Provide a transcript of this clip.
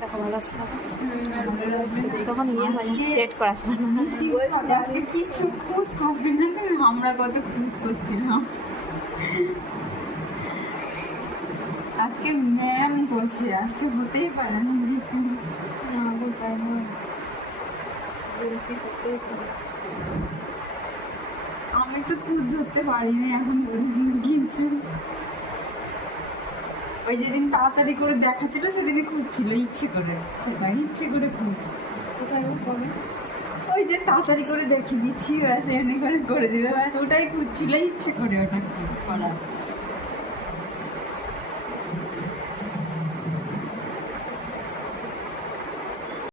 দেখো ভালো আসছে না তখন ইয়ে হয়নি সেট করা ছিল না আজকে কিছু খুঁত করবে না তো আমরা কত খুঁত করছিলাম আজকে ম্যাম করছে আজকে হতেই পারে না কিছু আমি তো খুঁত ধরতে পারিনি এখন পর্যন্ত কিছু ওই যেদিন তাড়াতাড়ি করে দেখাচ্ছিল সেদিনই খুঁজছিল ইচ্ছে করে সেটা ইচ্ছে করে খুঁজছে ওই যে তাড়াতাড়ি করে দেখিয়ে দিচ্ছি ব্যাস এমনি করে দিবে ব্যাস ওটাই খুঁজছিল ইচ্ছে করে ওটা কি করা